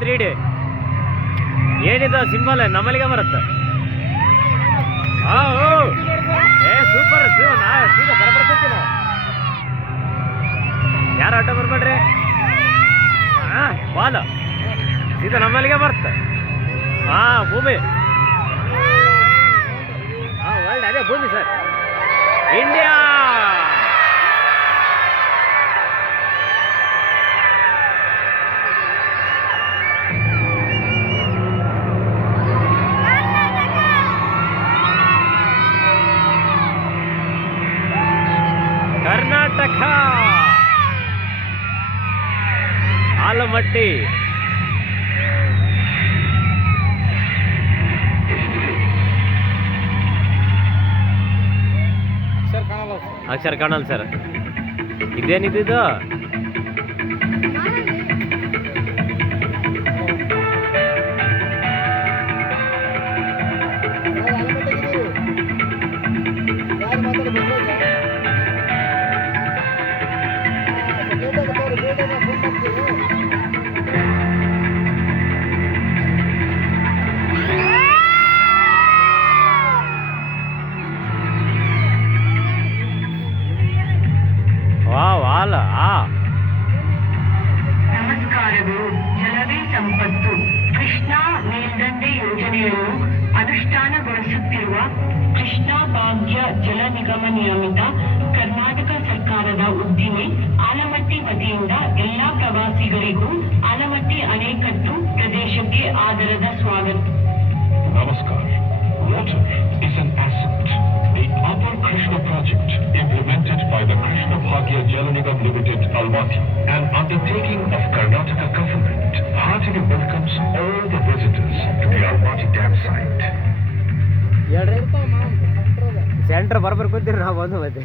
3D ಏನಿದು symbol ನಮ್ಮಲ್ಲಿಗೆ ಬರುತ್ತೆ. ಏ ಸೂಪರ್ ಸೀದಾ ಬರಬರ್ತೀನಿ. ಯಾರು ಆಟ ಬರ್ಬೇಡ್ರಿ. ಬಾಲ್ ಸೀದಾ ನಮ್ಮಲ್ಲಿಗೆ ಬರುತ್ತೆ. ಭೂಮಿ ವರ್ಲ್ಡ್ ಅದೇ ಭೂಮಿ ಸರ್. ಇಂಡಿಯಾ ಕರ್ನಾಟಕ ಆಲಮಟ್ಟಿ. ಅಕ್ಷರ ಕಾಣಲ್ಲ ಸರ್. ಇದೇನಿದ್ದು? ನಮಸ್ಕಾರಗಳು. ಜಲವೇ ಸಂಪತ್ತು ಕೃಷ್ಣಾ ಮೇಲ್ದಂಡೆ ಯೋಜನೆಯನ್ನು ಅನುಷ್ಠಾನಗೊಳಿಸುತ್ತಿರುವ ಕೃಷ್ಣಾ ಭಾಗ್ಯ ಜಲ ನಿಗಮ ನಿಯಮಿತ ಕರ್ನಾಟಕ ಸರ್ಕಾರದ ಉದ್ದಿಮೆ ಆಲಮಟ್ಟಿ ವತಿಯಿಂದ ಎಲ್ಲಾ ಪ್ರವಾಸಿಗರಿಗೂ ಆಲಮಟ್ಟಿ ಅಣೆಕಟ್ಟು ಪ್ರದೇಶಕ್ಕೆ ಆದರದ ಸ್ವಾಗತ. ನಮಸ್ಕಾರ. Water is an asset. The Upper Krishna project, implemented by the Krishna Bhagya Jal Nigam Limited, Almaty, an undertaking of Karnataka government, heartily welcomes all the visitors to the Almaty dam site. Centre ಬರ್ಬರ್ ಕೂತೀರಿ ನಾವು ಬಂದು ಮತ್ತೆ